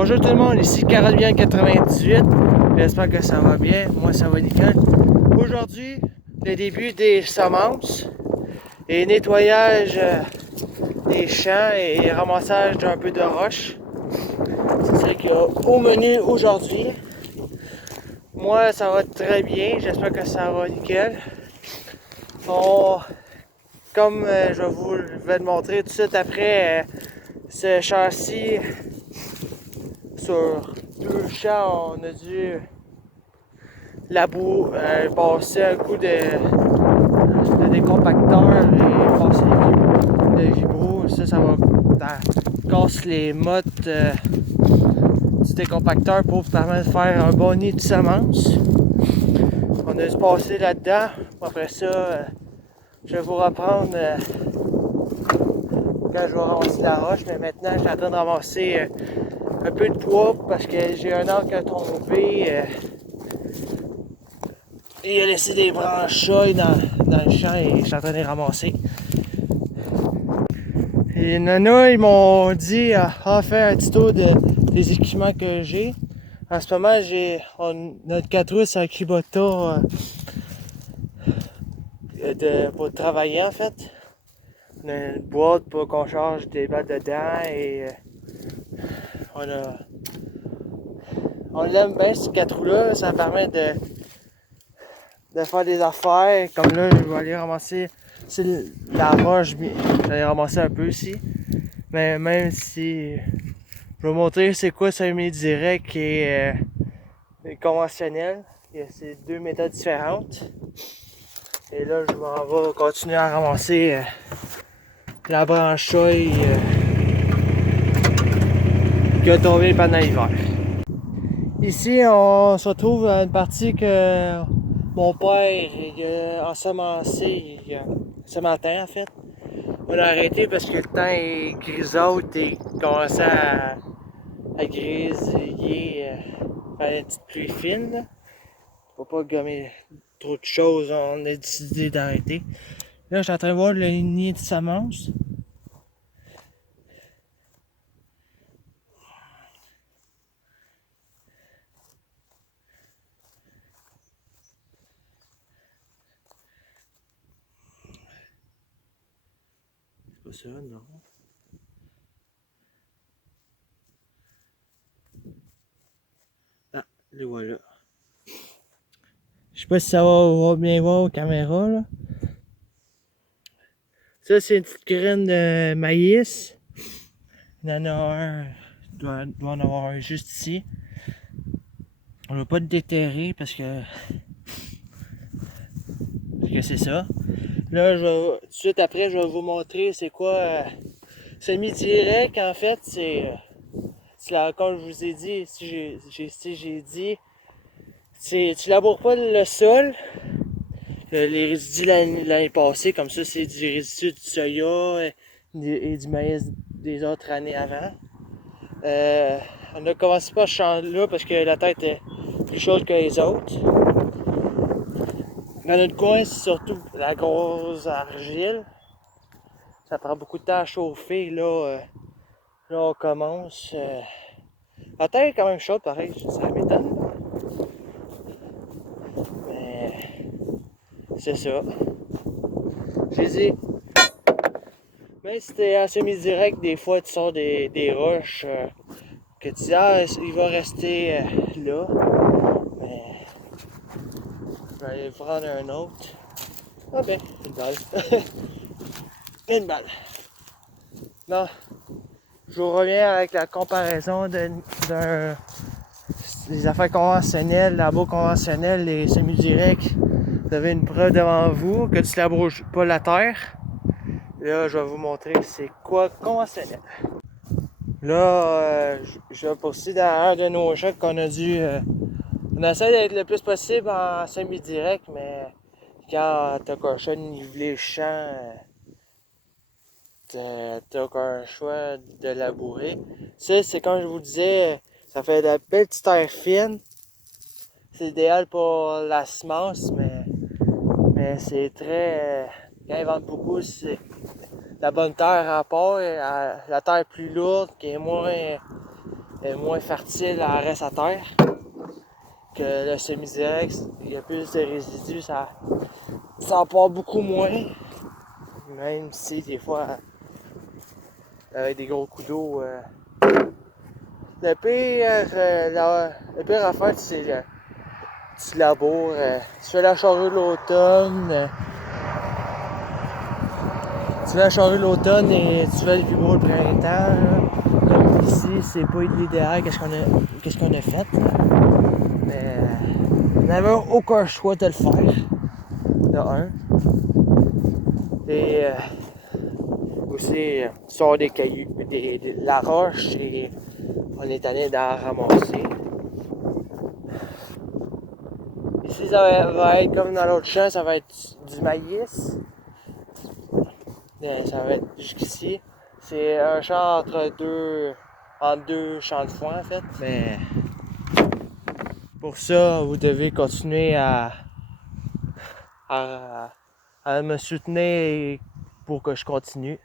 Bonjour tout le monde, ici Carolien 98. J'espère que ça va bien. Moi, ça va nickel. Aujourd'hui, le début des semences et nettoyage des champs et ramassage d'un peu de roche. C'est ça qu'il y a au menu aujourd'hui. Moi, ça va très bien. J'espère que ça va nickel. Comme je vais le montrer tout de suite après, ce châssis sur 2 champs, on a dû passer un coup de décompacteur et passer le vibro. Ça casse les mottes du décompacteur pour permettre de faire un bon nid de semences. On a dû passer là-dedans. Après ça, je vais vous reprendre quand je vais ramasser la roche. Mais maintenant, je suis en train de ramasser un peu de poids parce que j'ai un arbre qui a tombé. Il a laissé des branchailles dans le champ et je suis en train de les ramasser. Et Nana, ils m'ont dit fais un petit tour des équipements que j'ai. En ce moment, notre 4 roues c'est un Kubota pour travailler en fait. On a une boîte pour qu'on charge des balles dedans et on l'aime bien ce 4 roues là, ça permet de faire des affaires. Comme là, je vais aller ramasser la roche, j'allais ramasser un peu ici. Mais même si je vais vous montrer c'est quoi semi-direct et conventionnel. C'est deux méthodes différentes. Et là, je m'en vais continuer à ramasser la branchaille qui a tombé pendant l'hiver. Ici, on se retrouve à une partie que mon père a ensemencé ce matin en fait. On a arrêté parce que le temps est grisâtre et commençait à grésiller, faire une petite pluie fine. Là. Faut pas gommer trop de choses, on a décidé d'arrêter. Là, je suis en train de voir le nid de semences. C'est pas ça, non. Ah, le voilà. Je sais pas si ça va bien voir aux caméras, là. Ça, c'est une petite graine de maïs. Il y en a un, il doit en avoir un juste ici. On ne va pas le déterrer parce que c'est ça. Là, tout de suite après, je vais vous montrer c'est quoi semi-direct. En fait, c'est comme je vous ai dit, si j'ai dit, tu laboures pas le sol. Les résidus l'année passée, comme ça, c'est du résidu du soya et du maïs des autres années avant. On a commencé par ce champ-là parce que la tête est plus chaude que les autres. Dans notre coin, c'est surtout la grosse argile. Ça prend beaucoup de temps à chauffer. Là, on commence. La terre est quand même chaude, pareil, ça m'étonne. Mais c'est ça. J'ai dit, même si t'es en semi-direct, des fois tu sors des roches que tu dis, il va rester là. Mais je vais aller prendre un autre. Ah ben, une balle. Une balle. Non, je vous reviens avec la comparaison des affaires conventionnelles, labos conventionnels et semi-directs. Vous avez une preuve devant vous que tu laboures pas la terre. Là, je vais vous montrer c'est quoi conventionnel. Là, je vais poursuivre dans un de nos champs qu'on a dû... on essaie d'être le plus possible en semi-direct, mais quand t'as qu'un choix de niveler le champ, t'as qu'un choix de labourer. Ça, c'est comme je vous disais, ça fait de la belle petite terre fine. C'est idéal pour la semence, mais c'est très... quand ils vendent beaucoup, c'est la bonne terre à part, la terre plus lourde, qui est moins est moins fertile, elle reste à terre. Que le semi-direct, il y a plus de résidus, ça en part beaucoup moins. Même si des fois, avec des gros coups d'eau, le pire affaire, c'est tu laboures, tu fais la charrue l'automne, et tu fais le vibro le printemps. Là. Donc ici, c'est pas l'idéal qu'est-ce qu'on a fait. Là. Mais on n'avait aucun choix de le faire. De un. Et aussi, sur des cailloux, la roche, et on est allé d'en ramasser. Ici, ça va être comme dans l'autre champ, ça va être du maïs. Et ça va être jusqu'ici. C'est un champ entre deux champs de foin en fait, mais pour ça, vous devez continuer à me soutenir pour que je continue.